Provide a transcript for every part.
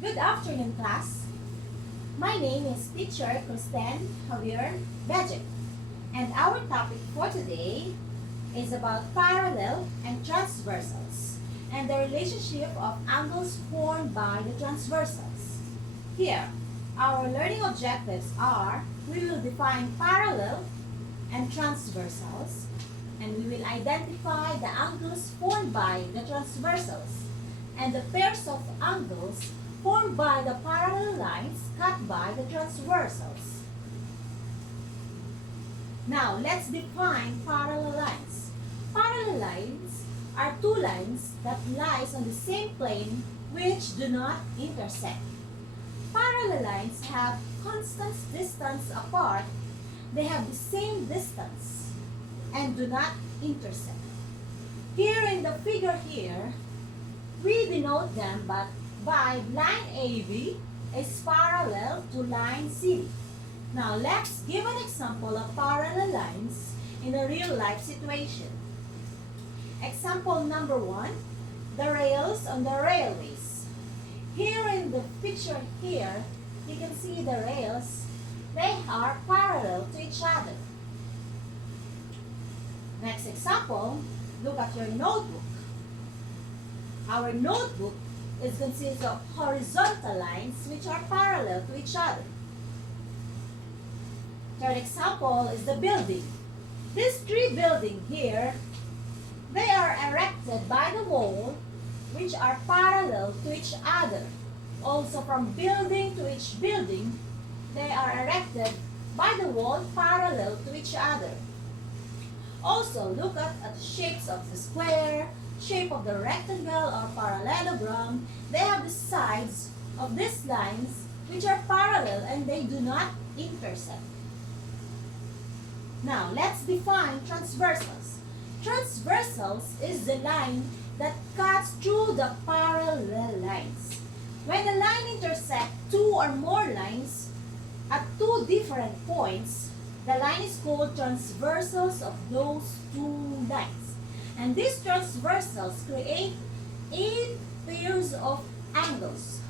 Good afternoon, class. My name is Teacher Kristen Javier Bejic, and our topic for today is about parallel and transversals and the relationship of angles formed by the transversals. Here, our learning objectives are: we will define parallel and transversals, and we will identify the angles formed by the transversals and the pairs of angles formed by the parallel lines cut by the transversals. Now, let's define parallel lines. Parallel lines are two lines that lies on the same plane which do not intersect. Parallel lines have constant distance apart. They have the same distance and do not intersect. Here in the figure here, we denote them by line AB is parallel to line CD. Now let's give an example of parallel lines in a real life situation. Example number 1, the rails on the railways. Here in the picture here, you can see the rails. They are parallel to each other. Next example, look at your notebook. Our notebook is consist of horizontal lines which are parallel to each other. Third example is the building. These three buildings here, they are erected by the wall which are parallel to each other. Also from building to each building, they are erected by the wall parallel to each other. Also, look at the shapes of the square, shape of the rectangle or parallelogram. They have the sides of these lines which are parallel and they do not intersect. Now, let's define transversals. Transversals is the line that cuts through the parallel lines. When a line intersects two or more lines at two different points, the line is called transversals of those two lines. And these transversals create 8 pairs of angles.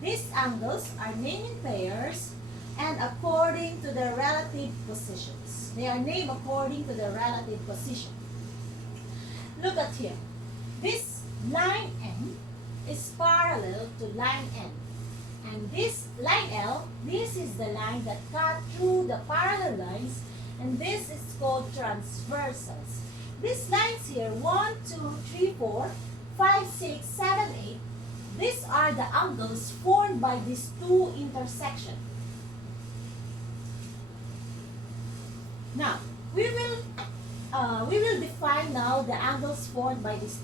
These angles are named in pairs and according to their relative positions. They are named according to their relative position. Look at here. This line M is parallel to line N. And this line L, this is the line that cut through the parallel lines, and this is called transversals. These lines here, 1, 2, 3, 4, 5, 6, 7, 8, these are the angles formed by these two intersections. Now, we will define now the angles formed by these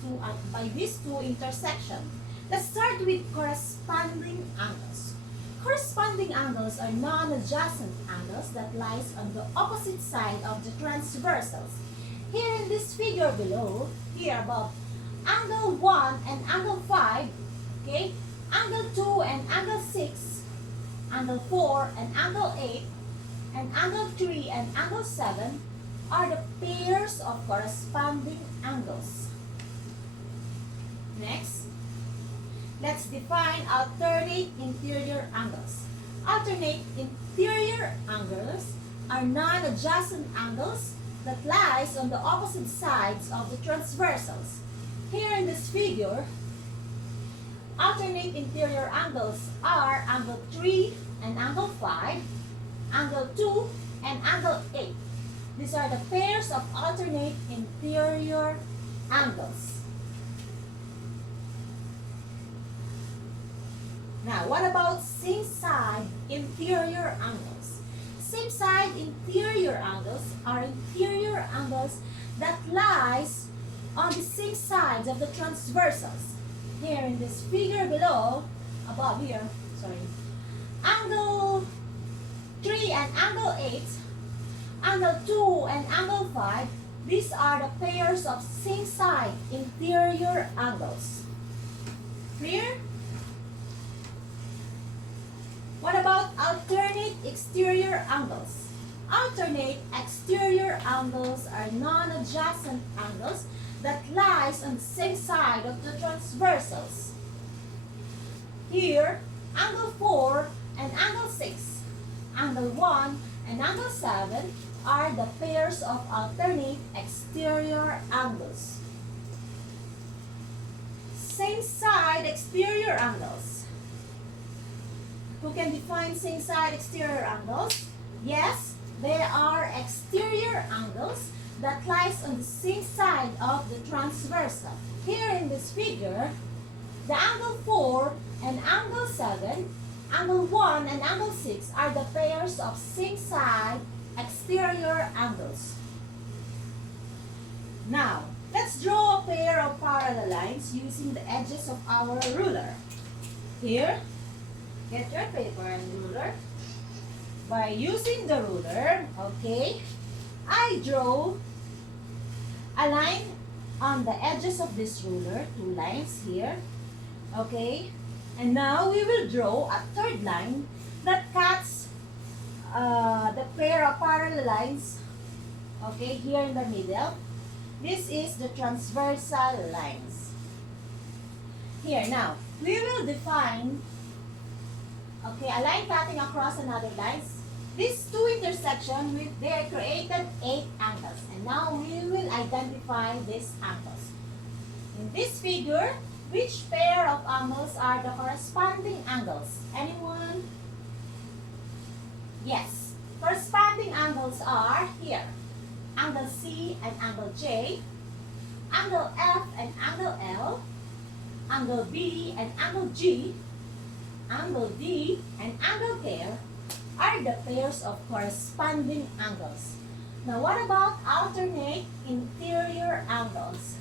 two intersections. Let's start with corresponding angles. Corresponding angles are non-adjacent angles that lies on the opposite side of the transversals. Here in this figure below, here above, angle 1 and angle 5, okay, angle 2 and angle 6, angle 4 and angle 8, and angle 3 and angle 7 are the pairs of corresponding angles. Next, let's define alternate interior angles. Alternate interior angles are non-adjacent angles that lies on the opposite sides of the transversals. Here in this figure, alternate interior angles are angle 3 and angle 5, angle 2 and angle 8. These are the pairs of alternate interior angles. Now, what about same side interior angles? Same side interior angles are interior angles that lies on the same sides of the transversals. Here in this figure below, above here, angle 3 and angle 8, angle 2 and angle 5, these are the pairs of same side interior angles. Clear? What about alternate exterior angles? Alternate exterior angles are non-adjacent angles that lies on the same side of the transversals. Here, angle 4 and angle 6, angle 1 and angle 7 are the pairs of alternate exterior angles. Same side exterior angles. Who can define same side exterior angles? Yes, they are exterior angles that lies on the same side of the transversal. Here in this figure, the angle 4 and angle 7, angle 1 and angle 6 are the pairs of same side exterior angles. Now, let's draw a pair of parallel lines using the edges of our ruler. Here, get your paper and ruler. By using the ruler, okay, I draw a line on the edges of this ruler, 2 lines here, okay, and now we will draw a third line that cuts the pair of parallel lines, okay, here in the middle. This is the transversal lines. Here now, we will define, okay, a line cutting across another line. These two intersections, they created 8 angles. And now we will identify these angles. In this figure, which pair of angles are the corresponding angles? Anyone? Yes. Corresponding angles are here. Angle C and angle J, angle F and angle L, angle B and angle G, angle D and angle K are the pairs of corresponding angles. Now what about alternate interior angles?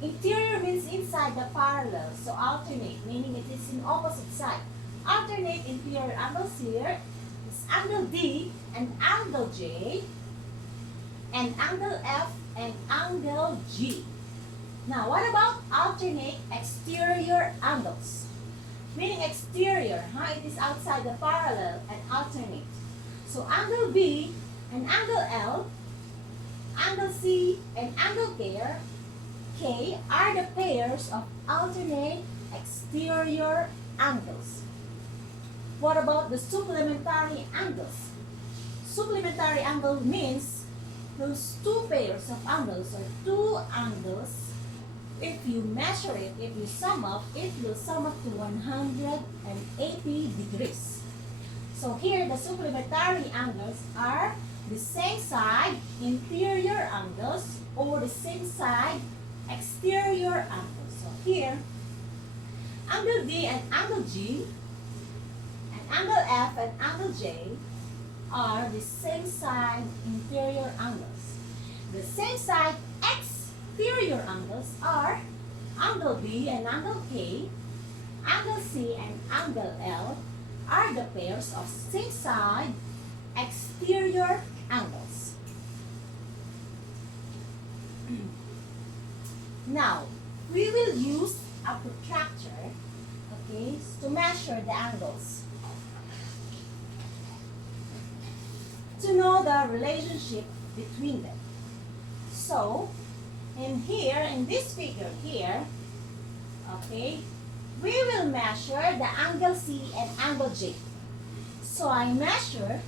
Interior means inside the parallel, so alternate, meaning it is in opposite side. Alternate interior angles here is angle D and angle J, and angle F and angle G. Now, what about alternate exterior angles? Meaning exterior, it is outside the parallel and alternate. So, angle B and angle L, angle C and angle K are the pairs of alternate exterior angles. What about the supplementary angles? Supplementary angle means those two pairs of angles or two angles, if you measure it, if you sum up, it will sum up to 180 degrees. So here the supplementary angles are the same side interior angles or the same side exterior angles. So here, angle D and angle G, and angle F and angle J are the same side interior angles. The same side exterior angles are angle B and angle K, angle C and angle L are the pairs of same side exterior angles. Now, we will use a protractor, okay, to measure the angles, to know the relationship between them. So, in this figure here, okay, we will measure the angle C and angle J. So, I measure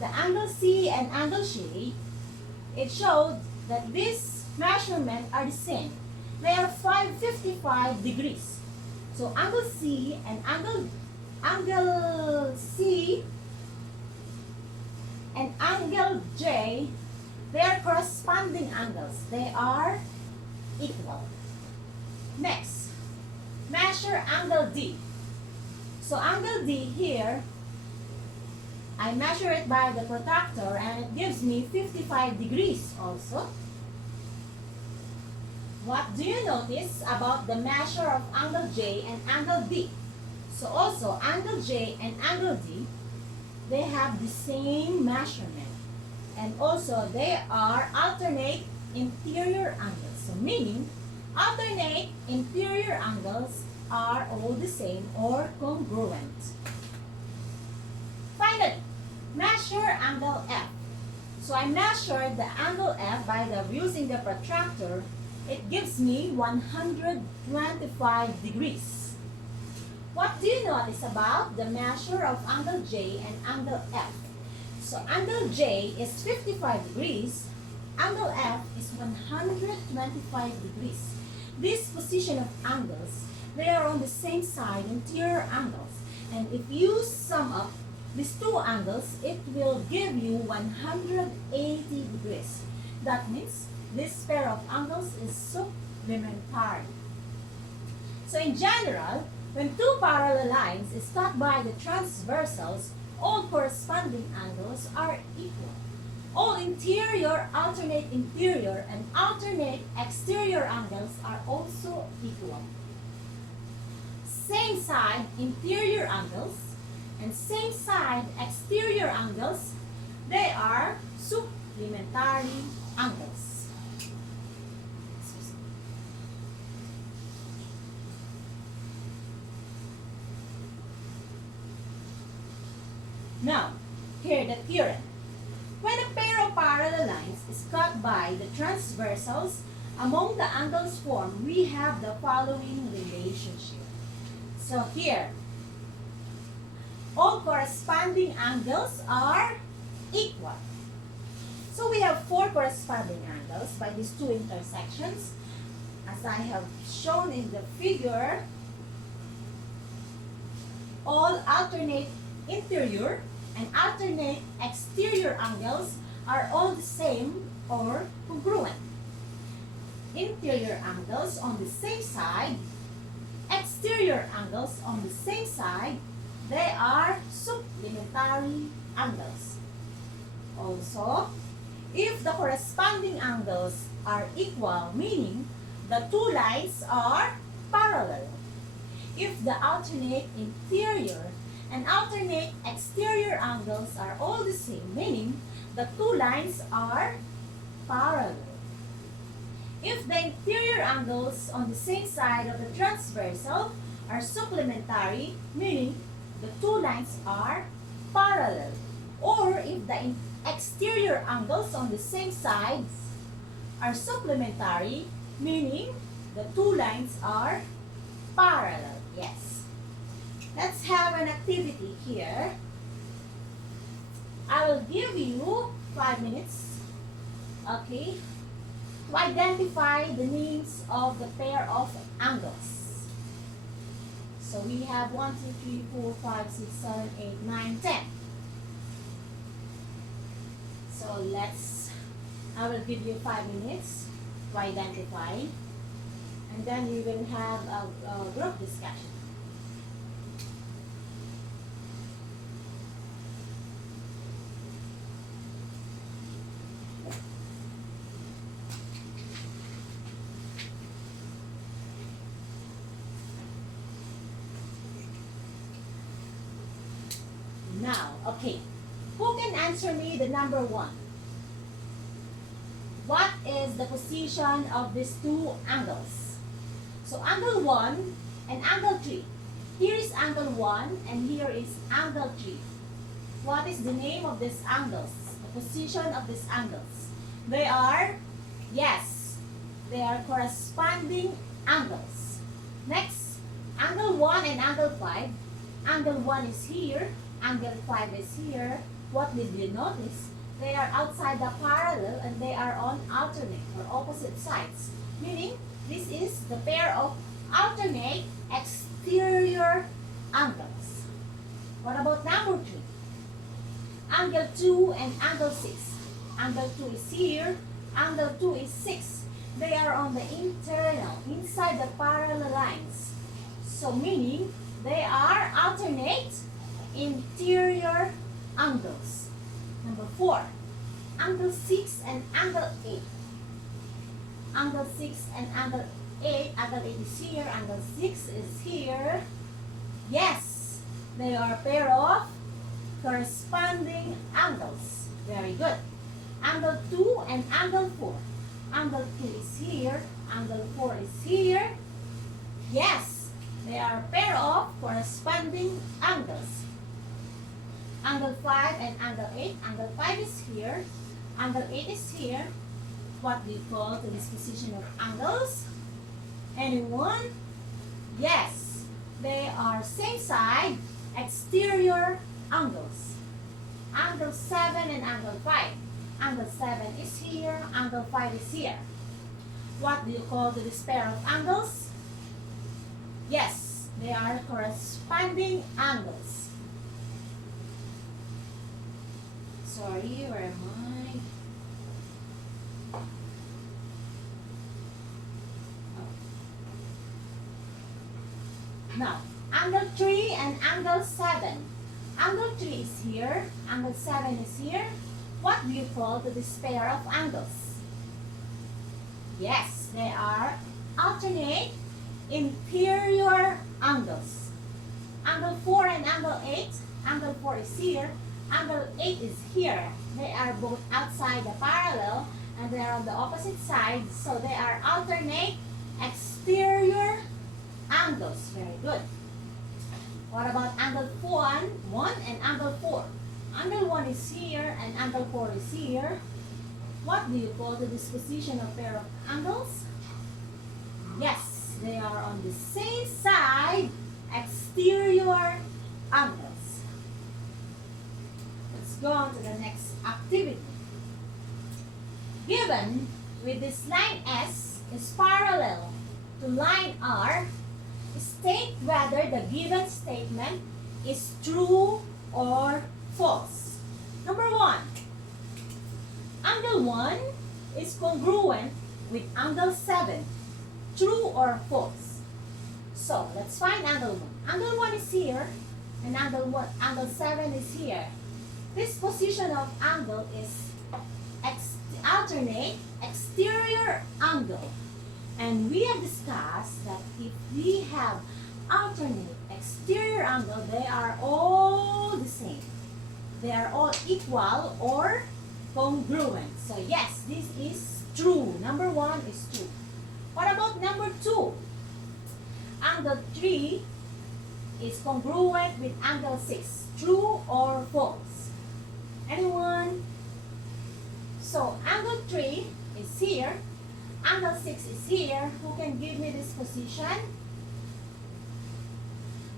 the angle C and angle J. It showed that these measurements are the same. They are 555 degrees. So, angle C and angle C and angle J, they are corresponding angles. They are equal. Next, measure angle D. So angle D here, I measure it by the protractor and it gives me 55 degrees also. What do you notice about the measure of angle J and angle D? So also angle J and angle D, they have the same measurement, and also they are alternate interior angles. So meaning alternate interior angles are all the same or congruent. Finally, measure angle F. So I measured the angle F by using the protractor. It gives me 125 degrees. What do you notice about the measure of angle J and angle F? So angle J is 55 degrees, angle F is 125 degrees. This position of angles, they are on the same side, interior angles. And if you sum up these two angles, it will give you 180 degrees. That means this pair of angles is supplementary. So in general, when two parallel lines is cut by the transversals, all corresponding angles are equal. All interior, alternate interior, and alternate exterior angles are also equal. Same side interior angles and same side exterior angles, they are supplementary angles. Now, here the theorem. When a pair of parallel lines is cut by the transversals, among the angles formed, we have the following relationship. So here, all corresponding angles are equal. So we have four corresponding angles by these two intersections. As I have shown in the figure, all alternate interior and alternate exterior angles are all the same or congruent. Interior angles on the same side, exterior angles on the same side, they are supplementary angles. Also, if the corresponding angles are equal, meaning the two lines are parallel. If the alternate interior and alternate exterior angles are all the same, meaning the two lines are parallel. If the interior angles on the same side of the transversal are supplementary, meaning the two lines are parallel. Or if the exterior angles on the same sides are supplementary, meaning the two lines are parallel. Yes. Let's have an activity here. I will give you 5 minutes, okay, to identify the names of the pair of angles. So we have 1, 2, 3, 4, 5, 6, 7, 8, 9, 10. So I will give you 5 minutes to identify, and then we will have a group discussion. Now, okay, who can answer me the number 1? What is the position of these two angles? So angle 1 and angle 3. Here is angle 1 and here is angle 3. What is the name of these angles? The position of these angles? They are, yes, they are corresponding angles. Next, angle 1 and angle 5. Angle 1 is here. Angle 5 is here. What did you notice? They are outside the parallel and they are on alternate or opposite sides. Meaning, this is the pair of alternate exterior angles. What about number 3? Angle 2 and angle 6. Angle 2 is here. Angle 2 is 6. They are on the internal, inside the parallel lines. So meaning, they are alternate interior angles. Number 4, angle 6 and angle 8. Angle 6 and angle 8. Angle 8 is here. Angle 6 is here. Yes, they are a pair of corresponding angles. Very good. Angle 2 and angle 4. Angle 2 is here. Angle 4 is here. Yes, they are a pair of corresponding angles. Angle 5 and angle 8. Angle 5 is here. Angle 8 is here. What do you call the disposition of angles? Anyone? Yes, they are same side exterior angles. Angle 7 and angle 5. Angle 7 is here, angle 5 is here. What do you call this pair of angles? Yes, they are corresponding angles. Sorry, where am I? Oh. Now, angle 3 and angle 7. Angle 3 is here, angle 7 is here. What do you call this pair of angles? Yes, they are alternate interior angles. Angle 4 and angle 8. Angle 4 is here, angle 8 is here. They are both outside the parallel and they are on the opposite side, so they are alternate exterior angles. Very good. What about angle 1 and angle 4? Angle 1 is here and angle 4 is here. What do you call the disposition of pair of angles? Yes, they are on the same side exterior angles. Let's go on to the next activity. Given with this line S is parallel to line R, state whether the given statement is true or false. Number 1. Angle 1 is congruent with angle 7. True or false? So, let's find angle 1. Angle 1 is here and angle 7 is here. This position of angle is alternate exterior angle. And we have discussed that if we have alternate exterior angle, they are all the same. They are all equal or congruent. So yes, this is true. Number 1 is true. What about number 2? Angle 3 is congruent with angle 6. True or false? Anyone? So angle 3 is here. Angle 6 is here. Who can give me this position?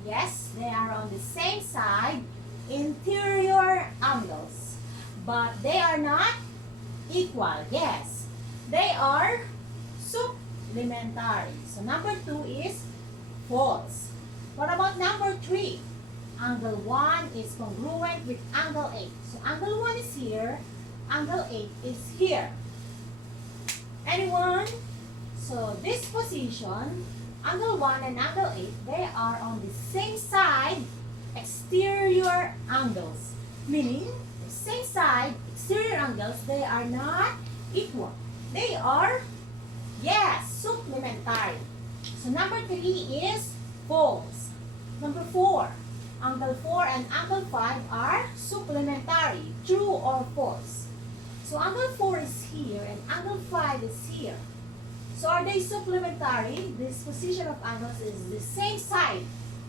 Yes, they are on the same side, interior angles. But they are not equal. Yes, they are supplementary. So number 2 is false. What about number 3? Angle 1 is congruent with angle 8. So angle 1 is here, angle 8 is here. Anyone? So this position, angle 1 and angle 8, they are on the same side, exterior angles. Meaning, the same side, exterior angles, they are not equal. They are, yes, supplementary. So number 3 is false. Number 4, angle 4 and angle 5 are supplementary. True or false? So angle 4 is here and angle 5 is here. So are they supplementary? This position of angles is the same side,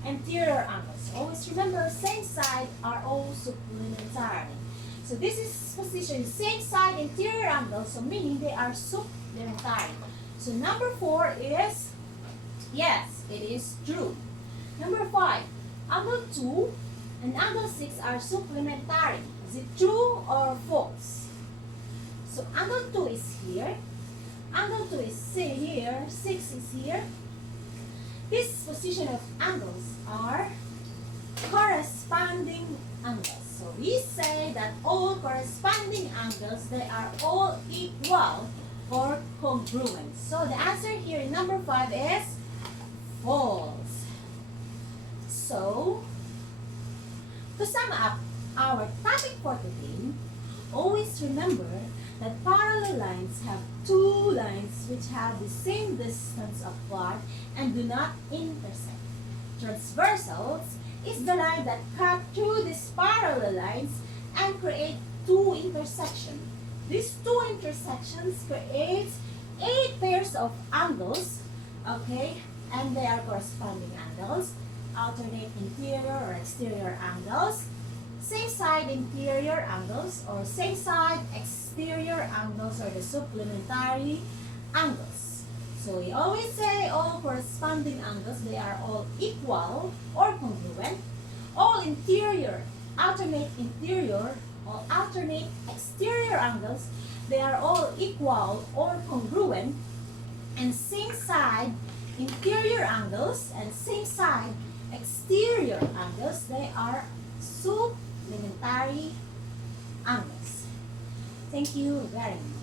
interior angles. Always remember, same side are all supplementary. So this is position, same side, interior angles, so meaning they are supplementary. So number 4 is, yes, it is true. Number 5, angle 2 and angle 6 are supplementary. Is it true or false? So angle 2 is here, angle 2 is here, 6 is here. This position of angles are corresponding angles. So we say that all corresponding angles, they are all equal or congruent. So the answer here in number 5 is false. So, to sum up our topic for today, always remember that parallel lines have two lines which have the same distance apart and do not intersect. Transversals is the line that cut through these parallel lines and create two intersections. These two intersections create 8 pairs of angles, okay, and they are corresponding angles, alternate interior or exterior angles, same side interior angles, or same side exterior angles, or the supplementary angles. So we always say all corresponding angles, they are all equal or congruent. All alternate interior, or alternate exterior angles, they are all equal or congruent. And same side interior angles and same side exterior angles, they are supplementary angles. Thank you very much.